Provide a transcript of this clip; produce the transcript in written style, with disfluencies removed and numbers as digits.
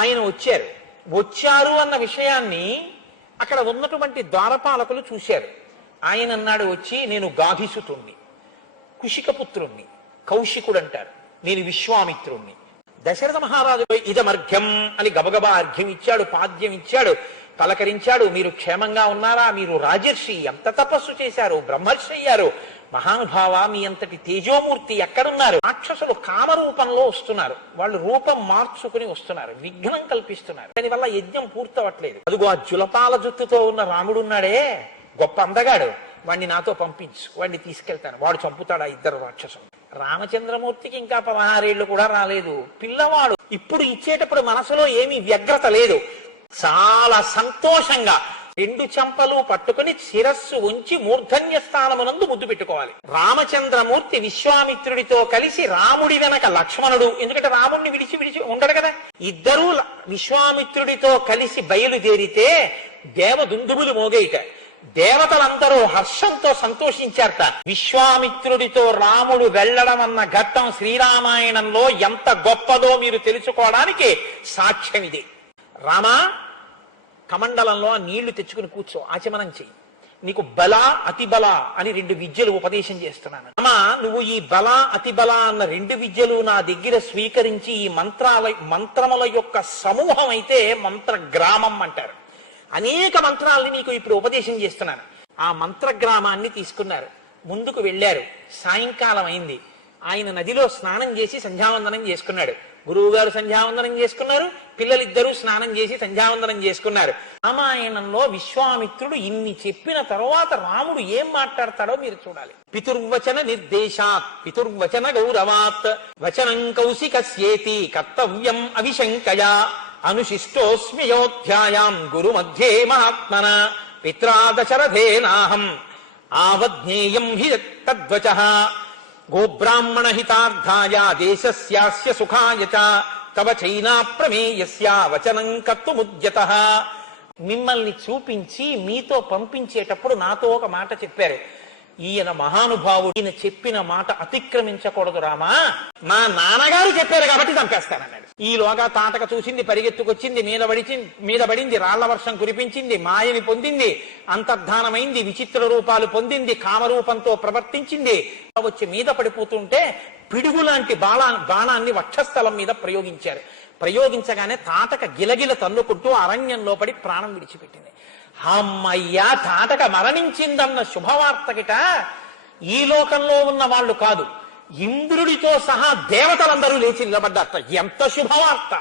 ఆయన వచ్చారు అన్న విషయాన్ని అక్కడ ఉన్నటువంటి ద్వారపాలకులు చూశారు. ఆయన అన్నాడు వచ్చి, నేను గాధిసుతుణ్ణి, కుశికపుత్రుణ్ణి, కౌశికుడు అంటారు, నేను విశ్వామిత్రుణ్ణి. దశరథ మహారాజు ఇదమర్ఘ్యం అని గబగబా అర్ఘ్యం ఇచ్చాడు, పాద్యం ఇచ్చాడు, పలకరించాడు. మీరు క్షేమంగా ఉన్నారా? మీరు రాజర్షి, ఎంత తపస్సు చేశారు, బ్రహ్మర్షి అయ్యారు, మహానుభావ, మీ అంతటి తేజోమూర్తి ఎక్కడున్నారు? రాక్షసులు కామరూపంలో వస్తున్నారు, వాళ్ళు రూపం మార్చుకుని వస్తున్నారు, విఘ్నం కల్పిస్తున్నారు, దానివల్ల యజ్ఞం పూర్తవట్లేదు. అదిగో ఆ జులపాల జుత్తుతో ఉన్న రాముడు ఉన్నాడే, గొప్ప అందగాడు, వాడిని నాతో పంపించు, వాడిని తీసుకెళ్తాను, వాడు చంపుతాడా ఇద్దరు రాక్షసులు. రామచంద్రమూర్తికి ఇంకా 16 ఏళ్ళు కూడా రాలేదు, పిల్లవాడు. ఇప్పుడు ఇచ్చేటప్పుడు మనసులో ఏమీ వ్యగ్రత లేదు, చాలా సంతోషంగా 2 చెంపలు పట్టుకుని శిరస్సు ఉంచి మూర్ధన్య స్థానమునందు ముద్దు పెట్టుకోవాలి. రామచంద్రమూర్తి విశ్వామిత్రుడితో కలిసి రాముడి వెనక లక్ష్మణుడు, ఎందుకంటే రాముడిని విడిచి ఉండడు కదా, ఇద్దరూ విశ్వామిత్రుడితో కలిసి బయలుదేరితే దేవదుందుబులు మోగేయిట. దేవతలందరూ హర్షంతో సంతోషించారట. విశ్వామిత్రుడితో రాముడు వెళ్ళడం అన్న ఘట్టం శ్రీరామాయణంలో ఎంత గొప్పదో మీరు తెలుసుకోవడానికి సాక్ష్యం ఇది. రామా, కమండలంలో ఆ నీళ్లు తెచ్చుకుని కూర్చో, ఆచమనం చెయ్యి, నీకు బల అతిబల అని 2 విద్యలు ఉపదేశం చేస్తున్నాను. అమ్మా, నువ్వు ఈ బల అతిబల అన్న 2 విద్యలు నా దగ్గర స్వీకరించి ఈ మంత్రముల యొక్క సమూహం అయితే మంత్ర గ్రామం అంటారు. అనేక మంత్రాలని నీకు ఇప్పుడు ఉపదేశం చేస్తున్నాను. ఆ మంత్రగ్రామాన్ని తీసుకున్నారు, ముందుకు వెళ్ళారు. సాయంకాలం అయింది. ఆయన నదిలో స్నానం చేసి సంధ్యావందనం చేసుకున్నాడు. గురువు గారు సంధ్యావందనం చేసుకున్నారు, పిల్లలిద్దరూ స్నానం చేసి సంధ్యావందనం చేసుకున్నారు. రామాయణంలో విశ్వామిత్రుడు ఇన్ని చెప్పిన తరువాత రాముడు ఏం మాట్లాడతాడో మీరు చూడాలి. పితుర్వచన నిర్దేశాత్ పితుర్వచన గౌరవాత్ వచనం కౌశికస్యేతి కర్తవ్యం అవిశంకయా అనుశిష్టోస్మ్యోధ్యాయాం గురు మధ్యే మహాత్మన పిత్రా దశరథేనాహం ఆవజ్ఞేయం హి తద్వచః గోబ్రాహ్మణ హితార్థాయ దేశస్యాస్య సుఖాయ చ తవ చైనా ప్రమేయస్య వచనం కర్తుముద్యతః. మిమ్మల్ని చూపించి మీతో పంపించేటప్పుడు నాతో ఒక మాట చెప్పారు, ఈయన మహానుభావుడు, ఈయన చెప్పిన మాట అతిక్రమించకూడదు రామా, మా నాన్నగారు చెప్పారు కాబట్టి చంపేస్తానన్నాడు. ఈలోగా తాటక చూసింది, పరిగెత్తుకొచ్చింది, మీద పడింది, రాళ్ల వర్షం కురిపించింది, మాయని పొందింది, అంతర్ధానమైంది, విచిత్ర రూపాలు పొందింది, కామరూపంతో ప్రవర్తించింది. వచ్చి మీద పడిపోతుంటే పిడుగులాంటి బాణాన్ని వక్షస్థలం మీద ప్రయోగించారు. ప్రయోగించగానే తాటక గిలగిల తన్నుకుంటూ అరణ్యంలో పడి ప్రాణం విడిచిపెట్టింది. అమ్మయ్యా, తాటక మరణించిందన్న శుభవార్తకిట ఈ లోకంలో ఉన్న వాళ్ళు కాదు, ఇంద్రుడితో సహా దేవతలందరూ లేచి నిలబడ్డారట. ఎంత శుభవార్త!